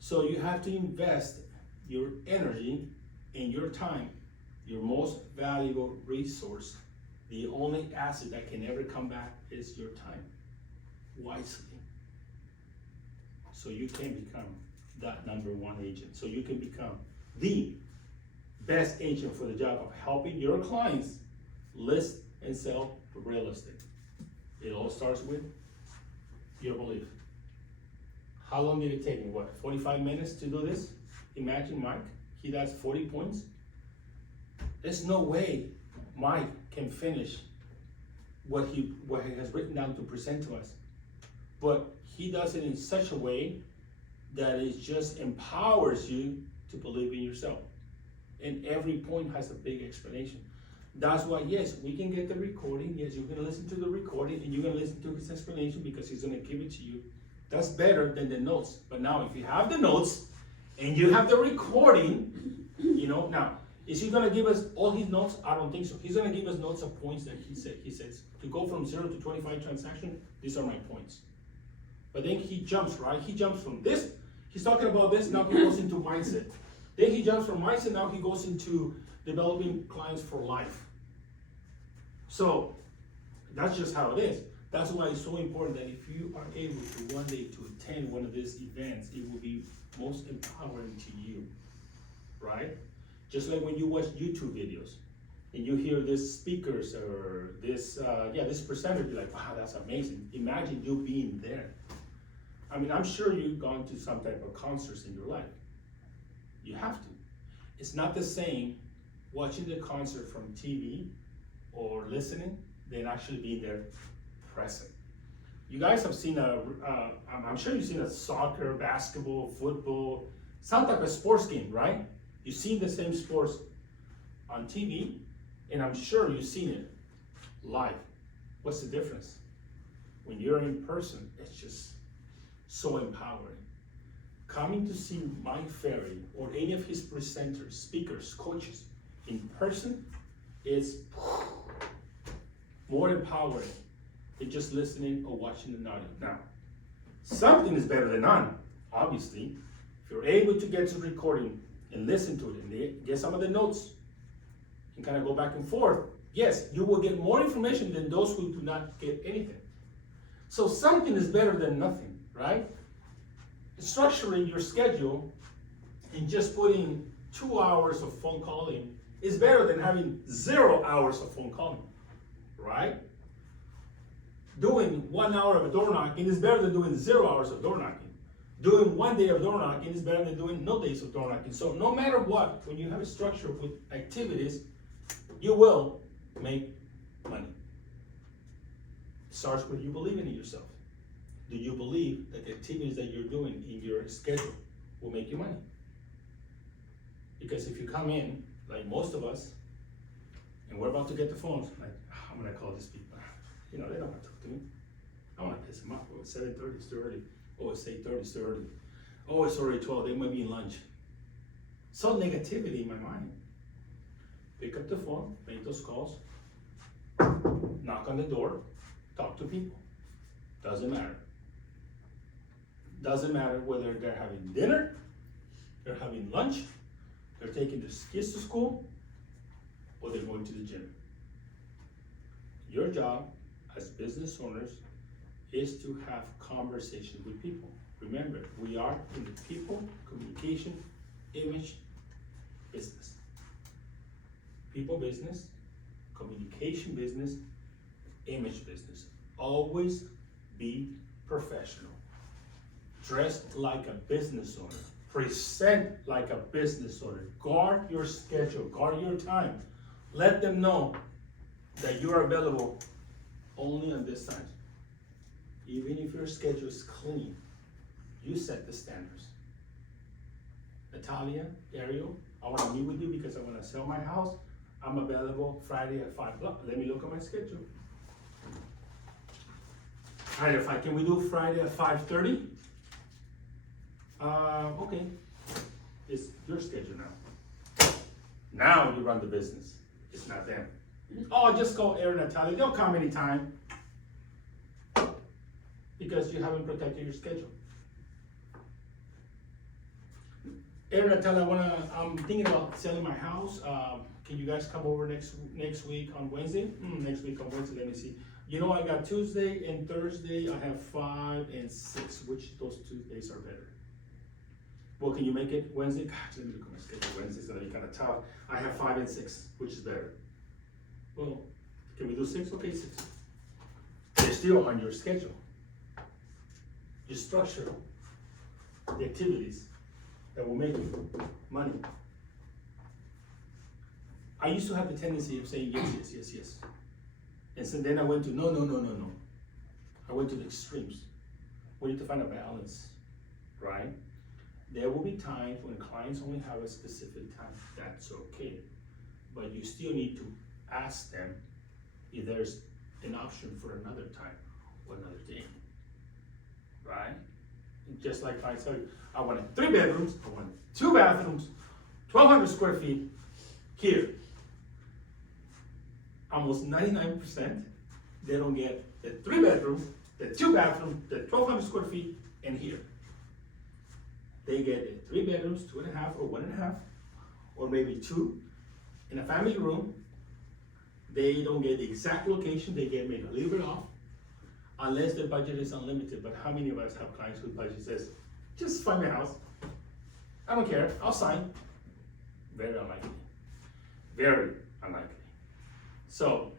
So you have to invest your energy and your time, your most valuable resource. The only asset that can ever come back is your time, wisely. So you can become that number one agent. So you can become the best agent for the job of helping your clients list and sell real estate. It all starts with your belief. How long did it take me? 45 minutes to do this? Imagine Mike, he does 40 points. There's no way Mike can finish what he has written down to present to us. But he does it in such a way that it just empowers you to believe in yourself. And every point has a big explanation. That's why, yes, we can get the recording. Yes, you're gonna listen to the recording and you're gonna listen to his explanation because he's gonna give it to you. That's better than the notes. But now if you have the notes and you have the recording, now, is he gonna give us all his notes? I don't think so. He's gonna give us notes of points that he says, to go from 0 to 25 transactions, these are my points. But then he jumps, right? He jumps from this, he's talking about this, now he goes into mindset. Then he jumps from mindset, now he goes into developing clients for life. So that's just how it is. That's why it's so important that if you are able to one day to attend one of these events, it will be most empowering to you, right? Just like when you watch YouTube videos and you hear this speakers or this presenter, be like, wow, that's amazing. Imagine you being there. I mean, I'm sure you've gone to some type of concerts in your life. You have to. It's not the same watching the concert from TV or listening than actually being there present. You guys have seen I'm sure you've seen a soccer, basketball, football, some type of sports game, right? You've seen the same sports on TV, and I'm sure you've seen it live. What's the difference? When you're in person, it's just so empowering. Coming to see Mike Ferry or any of his presenters, speakers, coaches in person is more empowering than just listening or watching an audio. Now, something is better than none, obviously. If you're able to get to the recording and listen to it and get some of the notes and kind of go back and forth, yes, you will get more information than those who do not get anything. So something is better than nothing, right? Structuring your schedule and just putting 2 hours of phone calling is better than having 0 hours of phone calling, right? Doing 1 hour of door knocking is better than doing 0 hours of door knocking. Doing 1 day of door knocking is better than doing no days of door knocking. So no matter what, when you have a structure with activities, you will make money. It starts with you believing in yourself. Do you believe that the activities that you're doing in your schedule will make you money? Because if you come in, like most of us, and we're about to get the phones, like, I'm gonna call these people. You know, they don't want to talk to me. I wanna piss them off. Oh, it's 7:30, it's too early. Oh, it's 8:30, it's too early. Oh, it's already 12, they might be in lunch. So negativity in my mind. Pick up the phone, make those calls, knock on the door, talk to people. Doesn't matter. Doesn't matter whether they're having dinner, they're having lunch, they're taking their kids to school, or they're going to the gym. Your job as business owners is to have conversations with people. Remember, we are in the people, communication, image, business. People business, communication business, image business. Always be professional. Dress like a business owner. Present like a business owner. Guard your schedule, guard your time. Let them know that you are available only on this time. Even if your schedule is clean, you set the standards. Natalia, Ariel, I want to meet with you because I want to sell my house. I'm available Friday at 5 o'clock. Let me look at my schedule. All right, can we do Friday at 5:30? Okay. It's your schedule now. Now you run the business. It's not them. Oh, just call Aaron and Natalia. They'll come anytime. Because you haven't protected your schedule. Aaron and Natalia, I'm thinking about selling my house. Can you guys come over next week on Wednesday? Next week on Wednesday, let me see. You know, I got Tuesday and Thursday. I have 5 and 6. Which those 2 days are better? Well, can you make it Wednesday? Gosh, let me look at my schedule. Wednesday's gonna be kind of tough. I have 5 and 6. Which is better? Well, can we do 6? Okay, 6. They're still on your schedule. You structure the activities that will make you money. I used to have the tendency of saying yes. And so then I went to no. I went to the extremes. We need to find a balance, right? There will be times when clients only have a specific time. That's okay. But you still need to ask them if there's an option for another time or another day, right? And just like I tell you, I wanted 3 bedrooms, I wanted 2 bathrooms, 1,200 square feet here. Almost 99%, they don't get the 3 bedroom, the 2 bathroom, the 1,200 square feet, and here. They get 3 bedrooms, 2.5 or 1.5, or maybe 2 in a family room. They don't get the exact location, they get maybe a little bit off, unless their budget is unlimited. But how many of us have clients whose budget says, just find me a house, I don't care, I'll sign? Very unlikely, very unlikely. So,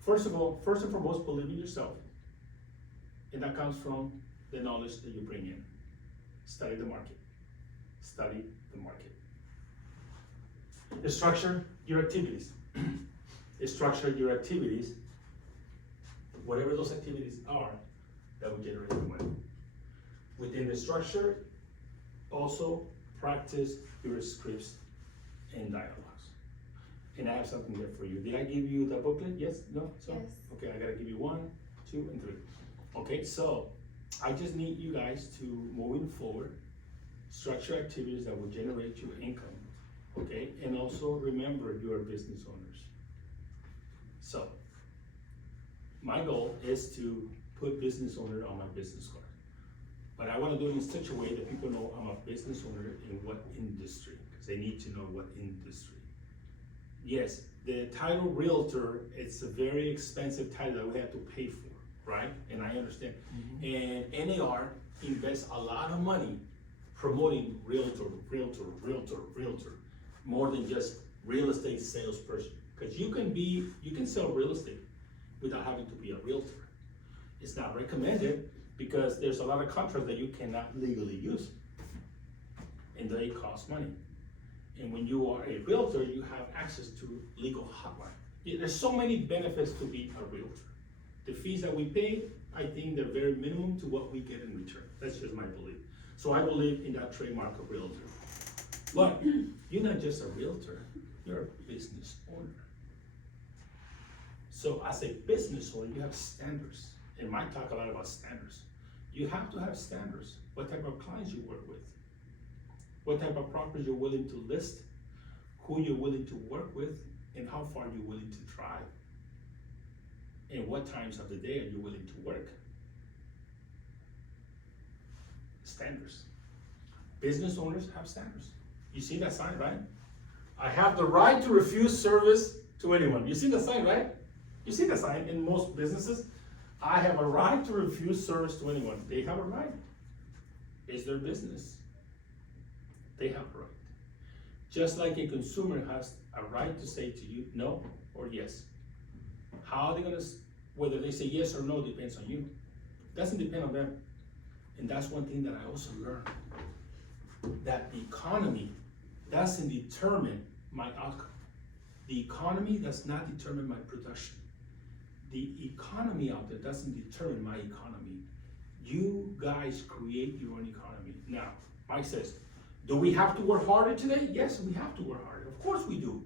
first and foremost, believe in yourself. And that comes from the knowledge that you bring in. Study the market. Study the market. Structure your activities. Structure your activities whatever those activities are that will generate the money. Within the structure, also practice your scripts and dialogues. And I have something there for you. Did I give you the booklet? Yes? No? So? Yes. Okay, I gotta give you 1, 2, and 3. Okay, so I just need you guys to, moving forward, structure activities that will generate you income, okay? And also remember you are business owners. So, my goal is to put business owner on my business card. But I wanna do it in such a way that people know I'm a business owner in what industry, because they need to know what industry. Yes, the title realtor, it's a very expensive title that we have to pay for, right? And I understand. And NAR invests a lot of money promoting realtor, more than just real estate salesperson. Because you can sell real estate without having to be a realtor. It's not recommended because there's a lot of contracts that you cannot legally use. And they cost money. And when you are a realtor, you have access to legal hotline. There's so many benefits to be a realtor. The fees that we pay, I think they're very minimum to what we get in return. That's just my belief. So I believe in that trademark of realtor. But you're not just a realtor, you're a business owner. So as a business owner, you have standards. And Mike talked a lot about standards. You have to have standards. What type of clients you work with, what type of properties you're willing to list, who you're willing to work with, and how far you're willing to drive. And what times of the day are you willing to work? Standards. Business owners have standards. You see that sign, right? I have the right to refuse service to anyone. You see the sign, right? You see the sign in most businesses? I have a right to refuse service to anyone. They have a right. It's their business. They have a right. Just like a consumer has a right to say to you no or yes. How are they gonna, whether they say yes or no depends on you. Doesn't depend on them. And that's one thing that I also learned. That the economy doesn't determine my outcome. The economy does not determine my production. The economy out there doesn't determine my economy. You guys create your own economy. Now, Mike says, do we have to work harder today? Yes, we have to work harder. Of course we do.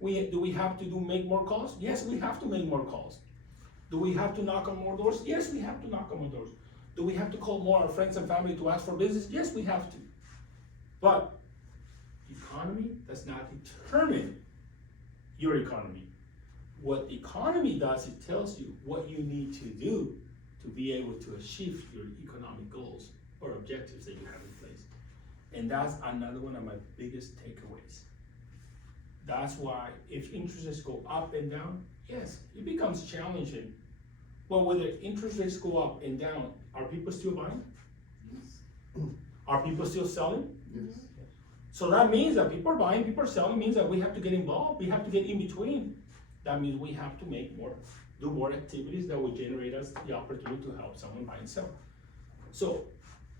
Do we have to make more calls? Yes, we have to make more calls. Do we have to knock on more doors? Yes, we have to knock on more doors. Do we have to call more our friends and family to ask for business? Yes, we have to. But economy does not determine your economy. What the economy does, it tells you what you need to do to be able to achieve your economic goals or objectives that you have in place. And that's another one of my biggest takeaways. That's why if interest rates go up and down, yes, it becomes challenging. But whether interest rates go up and down, are people still buying? Yes. Are people still selling? Yes. So that means that people are buying, people are selling, means that we have to get involved, we have to get in between. That means we have to do more activities that will generate us the opportunity to help someone buy and sell. So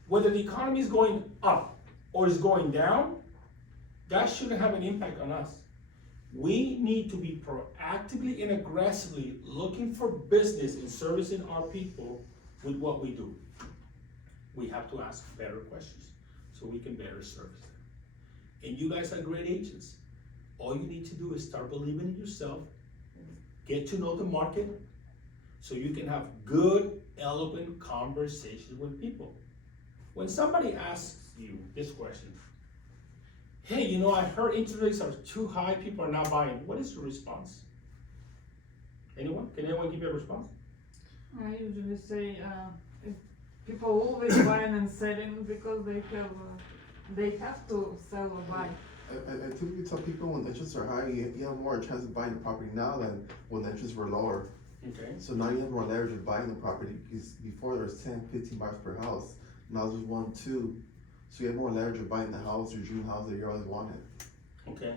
whether the economy is going up or is going down, that shouldn't have an impact on us. We need to be proactively and aggressively looking for business and servicing our people with what we do. We have to ask better questions so we can better service them. And you guys are great agents. All you need to do is start believing in yourself, get to know the market, so you can have good, eloquent conversations with people. When somebody asks you this question, hey, I heard interest rates are too high, people are not buying. What is your response? Anyone? Can anyone give me a response? I usually say people always buying and selling because they have to sell or buy. I typically tell people when the interests are high, you have more chance of buying the property now than when the interests were lower. Okay. So now you have more leverage of buying the property, because before there was 10, 15 buyers per house, now there's 1, 2. So you have more leverage of buying the house or dream house that you always wanted. Okay.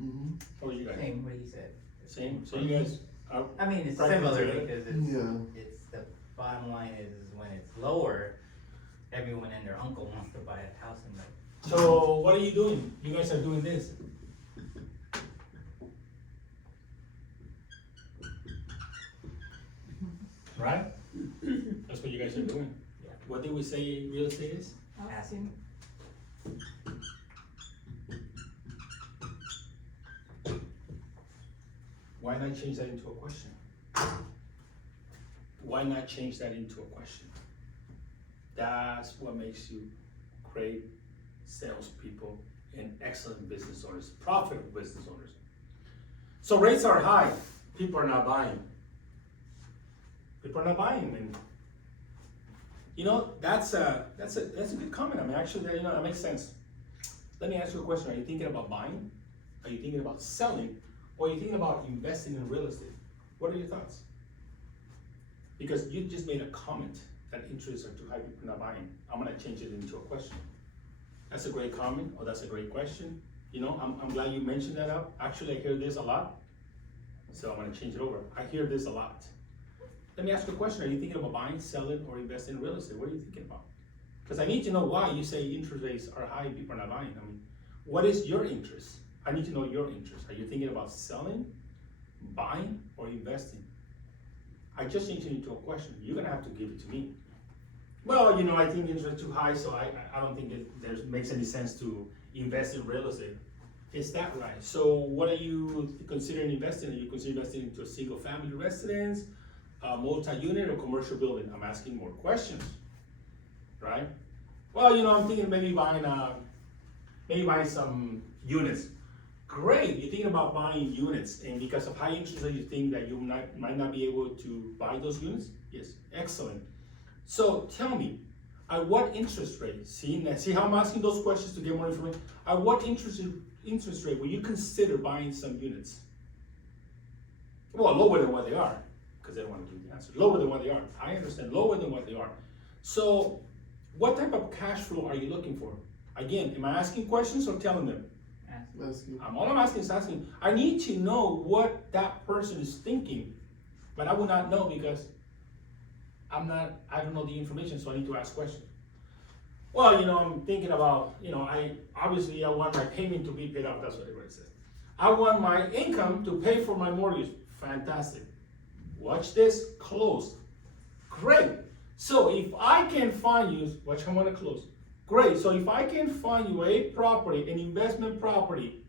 Mm-hmm. What do you guys? Same, what you said. Same. So you guys are. I mean, it's practically similar together? because it's Yeah. the bottom line is when it's lower, everyone and their uncle wants to buy a house and like. So what are you doing? You guys are doing this. right? That's what you guys are doing. Yeah. What did we say real estate is? Asking. Why not change that into a question? Why not change that into a question? That's what makes you great salespeople and excellent business owners, profitable business owners. So rates are high, people are not buying. People are not buying, and you know, that's a good comment. I mean, actually, that makes sense. Let me ask you a question. Are you thinking about buying? Are you thinking about selling? Or are you thinking about investing in real estate? What are your thoughts? Because you just made a comment that interests are too high, people are not buying. I'm gonna change it into a question. That's a great comment, or that's a great question. You know, I'm glad you mentioned that up. Actually, I hear this a lot, so I'm gonna change it over. I hear this a lot. Let me ask you a question. Are you thinking about buying, selling, or investing in real estate? What are you thinking about? Because I need to know why you say interest rates are high, people are not buying. I mean, what is your interest? I need to know your interest. Are you thinking about selling, buying, or investing? I just changed it into a question. You're gonna have to give it to me. Well, you know, I think interest is too high, so I don't think it makes any sense to invest in real estate. Is that right? So what are you considering investing in? Are you considering investing into a single family residence, a multi-unit, or commercial building? I'm asking more questions, right? Well, you know, I'm thinking maybe buying some units. Great, you're thinking about buying units, and because of high interest rate, you think that you might not be able to buy those units? Yes, excellent. So tell me, at what interest rate? See how I'm asking those questions to get more information. At what interest rate will you consider buying some units? Well, lower than what they are, because they don't want to give the answer. Lower than what they are. I understand, lower than what they are. So, what type of cash flow are you looking for? Again, am I asking questions or telling them? All I'm asking is asking. I need to know what that person is thinking, but I will not know because I don't know the information, so I need to ask questions. Well, you know, I'm thinking about, you know, I want my payment to be paid off. That's what everybody says. I want my income to pay for my mortgage. Fantastic. Watch this, close. Great. So if I can find you, watch how I'm gonna close. Great, so if I can find you a property, an investment property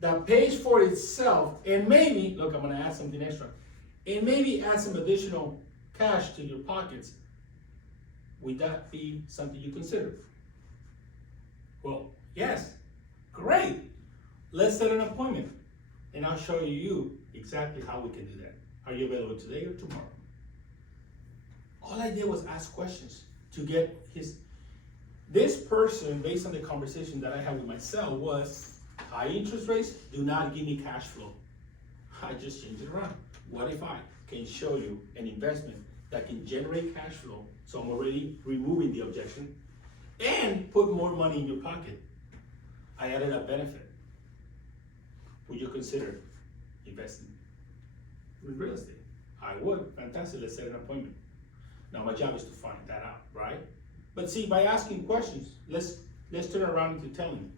that pays for itself, and maybe, look, I'm gonna add something extra, and maybe add some additional cash to your pockets, would that be something you consider? Well, yes, great. Let's set an appointment, and I'll show you exactly how we can do that. Are you available today or tomorrow? All I did was ask questions to get this person, based on the conversation that I had with myself, was high interest rates do not give me cash flow. I just changed it around. What if I can show you an investment that can generate cash flow? So I'm already removing the objection and put more money in your pocket. I added a benefit. Would you consider investing in real estate? I would. Fantastic. Let's set an appointment. Now my job is to find that out, right? But see, by asking questions, let's turn around into telling.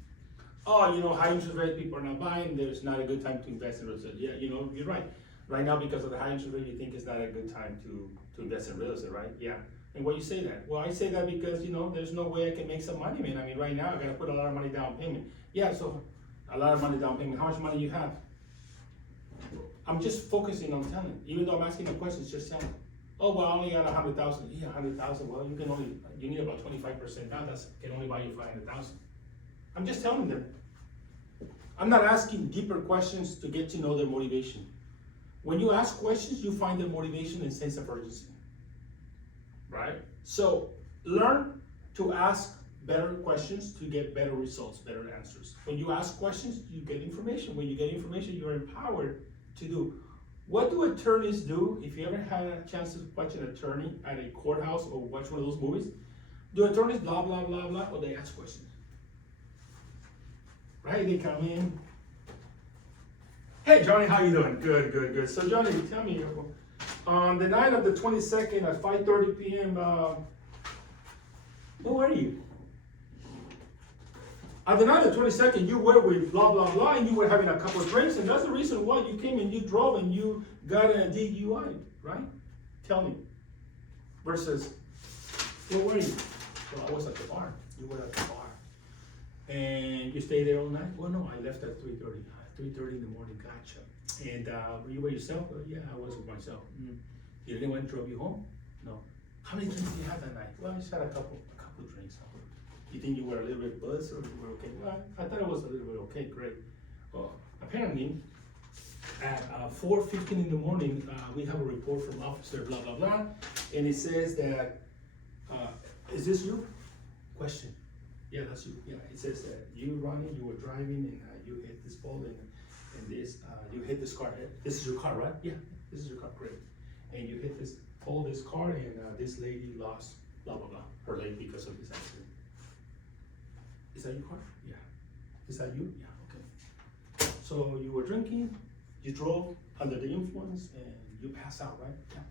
Oh, you know, high interest rate, people are not buying. There's not a good time to invest in real estate. Yeah, you know, you're right. Right now, because of the high interest rate, you think it's not a good time to invest in real estate, right? Yeah. And why you say that? Well, I say that because, you know, there's no way I can make some money, man. I mean, right now, I gotta put a lot of money down payment. Yeah, so a lot of money down payment. How much money you have? I'm just focusing on telling. Even though I'm asking a question, it's just telling. Oh, well, I only got 100,000. Yeah, 100,000. Well, you need about 25% down. That can only buy you 500,000. I'm just telling them. I'm not asking deeper questions to get to know their motivation. When you ask questions, you find their motivation and sense of urgency, right? So learn to ask better questions to get better results, better answers. When you ask questions, you get information. When you get information, you're empowered to do. What do attorneys do? If you ever had a chance to watch an attorney at a courthouse or watch one of those movies, do attorneys blah, blah, blah, blah, or they ask questions? Right, they come in. Hey, Johnny, how you doing? Good, good, good. So, Johnny, tell me, on the night of the 22nd at 5:30 p.m., who were you? On the night of the 22nd, you were with blah, blah, blah, and you were having a couple of drinks, and that's the reason why you came and you drove and you got a DUI, right? Tell me. Versus, where were you? Well, I was at the bar. You were at the bar. And you stayed there all night? Well, no, I left at 3:30. 3:30 in the morning, gotcha. And were you by yourself? Yeah, I was with myself. Did anyone drove you home? No. How many drinks did you have that night? Well, I just had a couple drinks. You think you were a little bit buzzed or you were okay? Well, I thought it was a little bit okay, great. Well, apparently, at 4:15 in the morning, we have a report from officer blah, blah, blah, and it says that, is this you? Question. Yeah, that's you. Yeah, it says that you were driving, and you hit this pole, and this, you hit this car. This is your car, right? Yeah, this is your car, great. And you hit this pole, this car, and this lady lost, blah, blah, blah, her leg because of this accident. Is that your car? Yeah. Is that you? Yeah, okay. So you were drinking, you drove under the influence, and you passed out, right? Yeah.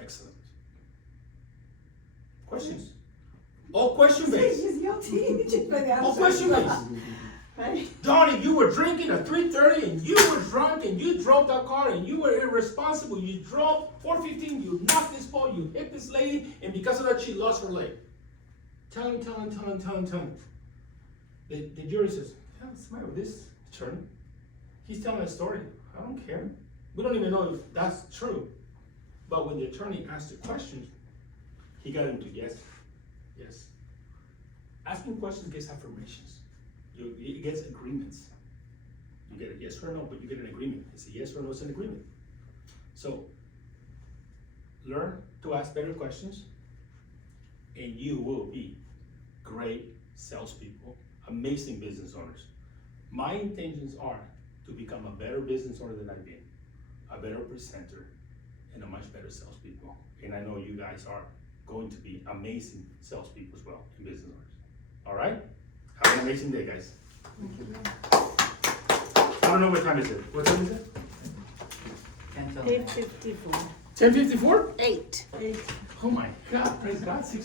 Excellent. Questions? All question based. All question based. Donnie, you were drinking at 3:30 and you were drunk and you drove that car and you were irresponsible. You drove 4:15, you knocked this pole, you hit this lady, and because of that she lost her leg. Tell him. The jury says, yeah, what's the matter with this attorney? He's telling a story. I don't care. We don't even know if that's true. But when the attorney asked the questions, he got into yes. Asking questions gets affirmations. It gets agreements. You get a yes or a no, but you get an agreement. It's a yes or no, it's an agreement. So, learn to ask better questions, and you will be great salespeople, amazing business owners. My intentions are to become a better business owner than I've been, a better presenter, and a much better salespeople. And I know you guys are going to be amazing salespeople as well, and business owners. All right? Have an amazing day, guys. I don't know what time is it. What time is it? 10 till 8:54. 10:54? 8. Oh my God, praise God.